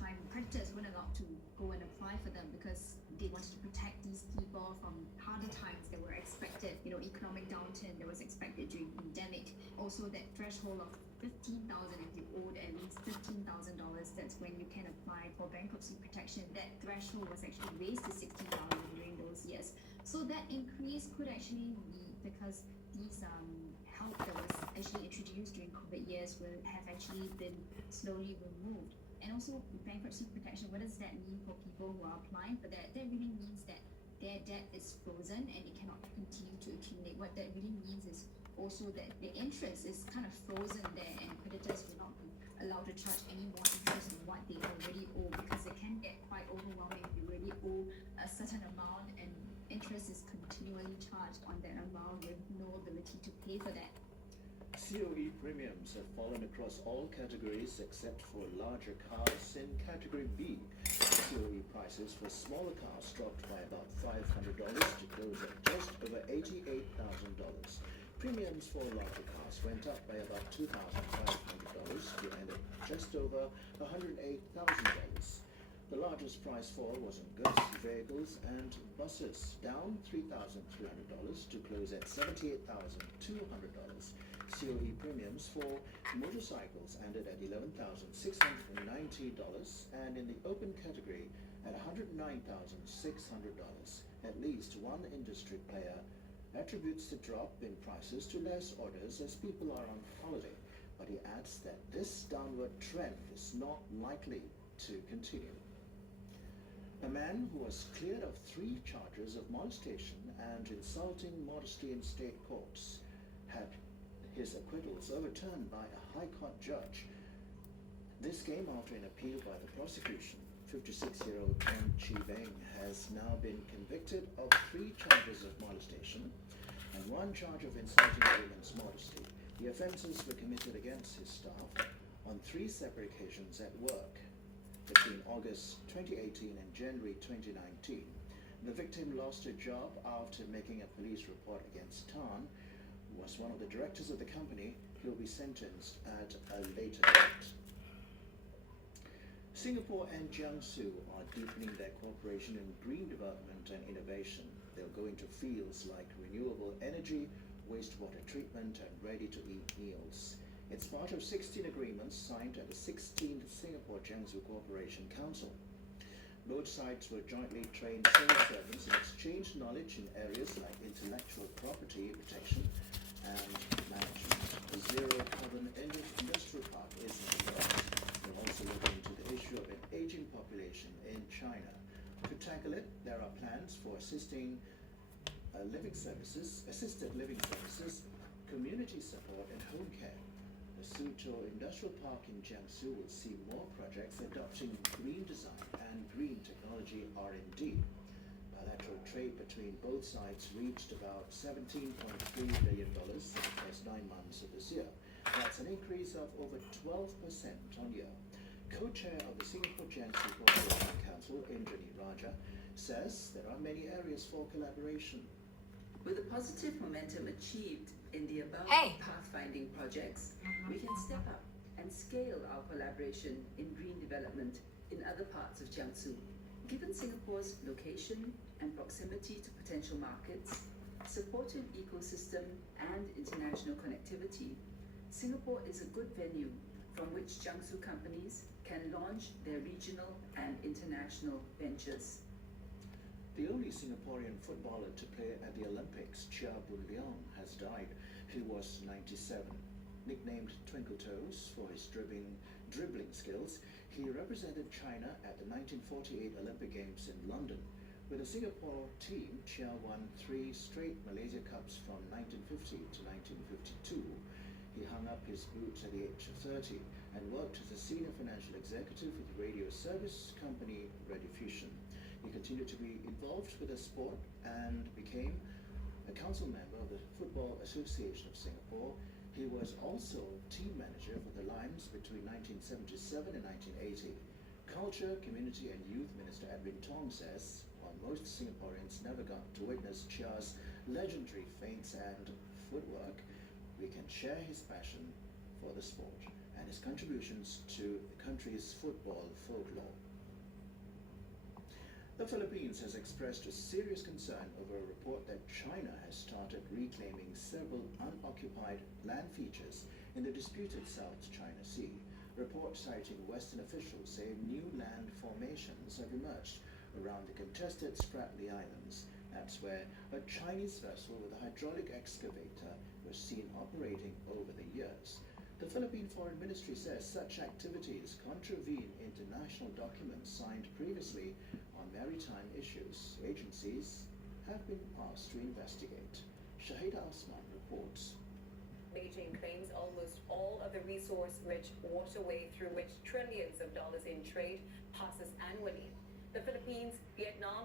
time, creditors weren't allowed to go and apply for them because they wanted to protect these people from harder times that were expected. Economic downturn that was expected during pandemic. Also, that threshold of $15,000, if you owed at least $15,000, that's when you can apply for bankruptcy protection. That threshold was actually raised to $16,000 during those years. So that increase could actually be because these help that was actually introduced during COVID years will have actually been slowly removed. And also bankruptcy protection, what does that mean for people who are applying for that? That really means that their debt is frozen and it cannot continue to accumulate. What that really means is also that the interest is kind of frozen there, and creditors will not be allowed to charge any more interest on what they already owe, because it can get quite overwhelming if you already owe a certain amount and interest is continually charged on that amount with no ability to pay for that. COE premiums have fallen across all categories except for larger cars. In Category B, COE prices for smaller cars dropped by about $500 to close at just over $88,000. Premiums for larger cars went up by about $2,500 to end at just over $108,000. The largest price fall was in goods, vehicles and buses, down $3,300 to close at $78,200. COE premiums for motorcycles ended at $11,690, and in the open category at $109,600. At least one industry player attributes the drop in prices to less orders as people are on holiday, but he adds that this downward trend is not likely to continue. A man who was cleared of 3 charges of molestation and insulting modesty in state courts had his acquittals overturned by a High Court judge. This came after an appeal by the prosecution. 56-year-old Chen Chi-beng has now been convicted of 3 charges of molestation and 1 charge of insulting a woman's modesty. The offences were committed against his staff on 3 separate occasions at work between August 2018 and January 2019. The victim lost her job after making a police report against Tan, who was one of the directors of the company. He will be sentenced at a later date. Singapore and Jiangsu are deepening their cooperation in green development and innovation. They'll go into fields like renewable energy, wastewater treatment, and ready-to-eat meals. It's part of 16 agreements signed at the 16th Singapore-Jiangsu Cooperation Council. Both sides will jointly train civil servants and exchange knowledge in areas like intellectual property protection and management. The zero-carbon industrial park is in the works. We're also looking into the issue of an aging population in China. To tackle it, there are plans for assisted living services, community support, and home care. The Suzhou Industrial Park in Jiangsu will see more projects adopting green design and green technology R&D. Bilateral trade between both sides reached about $17.3 billion in the first 9 months of this year. That's an increase of over 12% on year. Co-chair of the Singapore-Jiangsu Cooperation Council, Indranee Raja, says there are many areas for collaboration. With the positive momentum achieved in the above pathfinding projects, we can step up and scale our collaboration in green development in other parts of Jiangsu. Given Singapore's location and proximity to potential markets, supportive ecosystem and international connectivity, Singapore is a good venue from which Jiangsu companies can launch their regional and international ventures. The only Singaporean footballer to play at the Olympics, Chia Boon-leong, has died. He was 97. Nicknamed Twinkle Toes for his dribbling skills, he represented China at the 1948 Olympic Games in London. With the Singapore team, Chia won 3 straight Malaysia Cups from 1950 to 1952. He hung up his boots at the age of 30 and worked as a senior financial executive with the radio service company Rediffusion. He continued to be involved with the sport and became a council member of the Football Association of Singapore. He was also team manager for the Lions between 1977 and 1980. Culture, Community and Youth Minister Edwin Tong says, while most Singaporeans never got to witness Chia's legendary feints and footwork, we can share his passion for the sport. and his contributions to the country's football folklore. The Philippines has expressed a serious concern over a report that China has started reclaiming several unoccupied land features in the disputed South China Sea. Reports citing Western officials say new land formations have emerged around the contested Spratly Islands. That's where a Chinese vessel with a hydraulic excavator was seen operating over the years. The Philippine Foreign Ministry says such activities contravene international documents signed previously on maritime issues. Agencies have been asked to investigate. Shahida Osman reports. Beijing claims almost all of the resource-rich waterway through which trillions of dollars in trade passes annually. The Philippines, Vietnam,